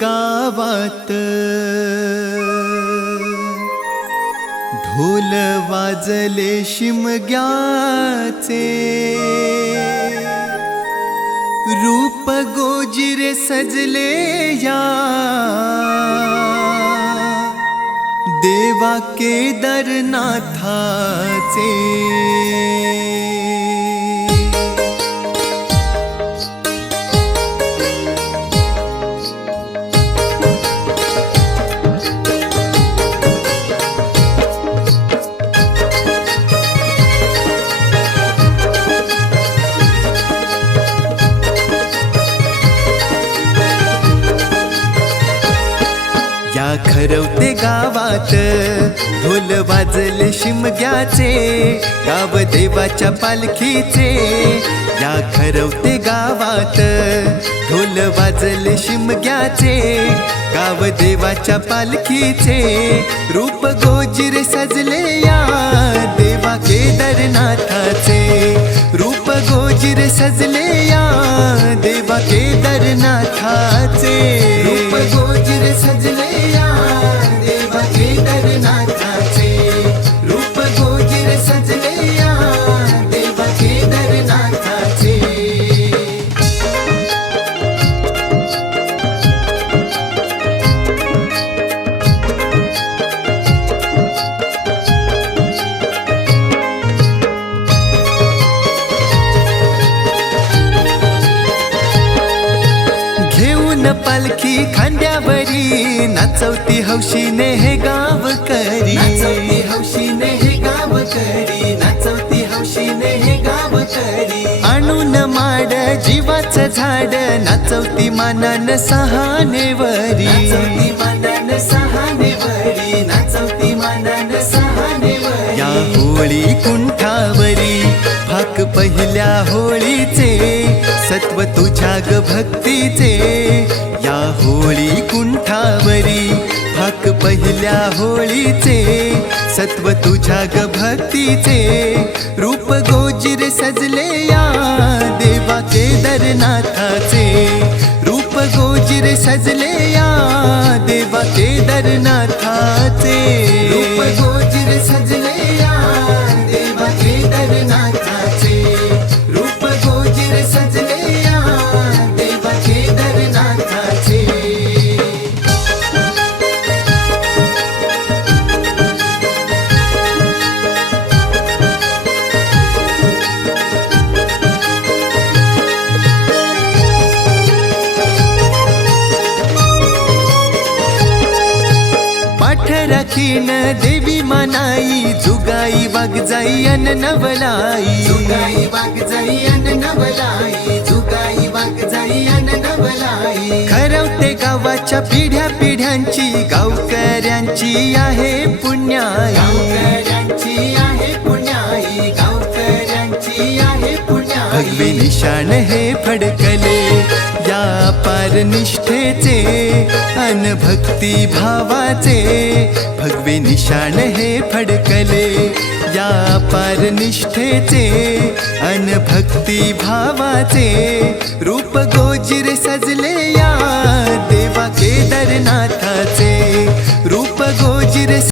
गावात ढोल वाजले शिमग्याचे, रूप गोजिरे सजले या देवा केदारनाथाचे। या खरवते गावात ढोल वाजले शिमग्याचे, गाव देवाच्या पालखीचे। या खरवते गावात ढोल वाजले शिमग्याचे, गाव देवाच्या पालखीचे। रूप गोजिरे सजले या देवा केदारनाथाचे, रूप गोजिरे सजले या देवा केदारनाथाचे, रूप गोजिरे सजले या देवा केदारनाथाचे, रूप गोजिरे सजले या देवा केदारनाथाचे। घेऊन पालखी खांद्यावरी नाचवती हौशीने हे गावकरी, नाचवती हौशीने हे गावकरी, नाचवती हौशीने हे गावकरी। आणून माड जीवाचं झाड नाचवती मानान सहानेवरी, नाचवती मानान सहानेवरी, नाचवती मानान सहानेवरी। या होळी कुंठावरी भाक पहिल्या होळीचे, सत्व तुझ्या ग भक्तीचे। या होळी कुंठावरी भाक पहिल्या होळीचे, सत्व तुझ्या ग भक्तीचे। रूप गोजिरे सजले या देवा केदारनाथाचे, रूप गोजिरे सजले या देवा केदारनाथाचे, रूप गोजिरे सजले या देवा केदारनाथाचे, रूप गोजिरे सजले या देवा केदारनाथाचे। पाठ राखीन देवी मानाई, जुगाई वाग जाई अन नवलाई, जुगाई वाग जाई अन नवलाई, जुगाई वाग जाई अन नवलाई। खरवते गावाच्या पिढ्या पिढ्यांची गावकऱ्यांची आहे पुण्याई, गावकऱ्यांची आहे पुण्याई, गावकऱ्यांची आहे पुण्याई। भगवे निशाण हे फडकले या पार निष्ठेचे अन भक्ती भावाचे, भगवे निशाण हे फडकले या पार निष्ठेचे अन भक्ती भावाचे। रूप गोजिरे सजले या देवा केदारनाथा